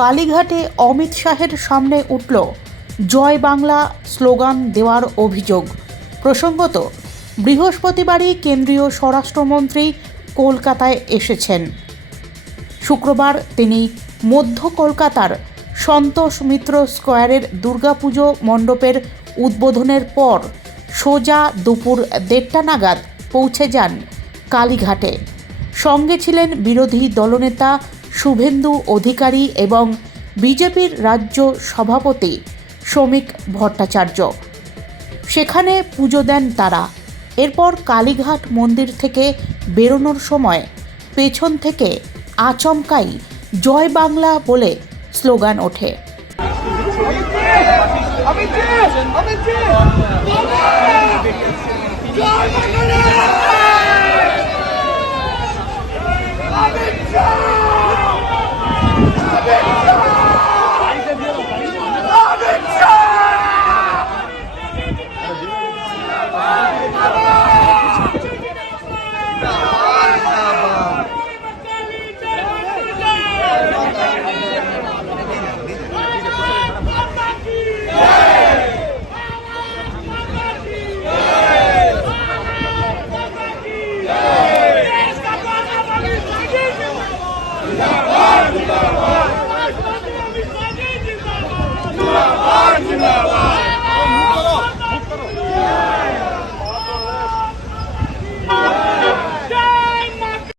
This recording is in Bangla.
কালীঘাটে অমিত শাহের সামনে উঠল, জয় বাংলা স্লোগান দেওয়ার অভিযোগ। প্রসঙ্গত, বৃহস্পতিবারই কেন্দ্রীয় স্বরাষ্ট্রমন্ত্রী কলকাতায় এসেছেন। শুক্রবার তিনি মধ্য কলকাতার সন্তোষ মিত্র স্কোয়ারের দুর্গাপুজো মণ্ডপের উদ্বোধনের পর সোজা দুপুর দেড়টা নাগাদ পৌঁছে যান কালীঘাটে। সঙ্গে ছিলেন বিরোধী দলনেতা শুভেন্দু অধিকারী এবং বিজেপির রাজ্য সভাপতি শ্রমিক ভট্টাচার্য। সেখানে পুজো দেন তারা। এরপর কালীঘাট মন্দির থেকে বেরোনোর সময় পেছন থেকে আচমকাই জয় বাংলা বলে স্লোগান ওঠে।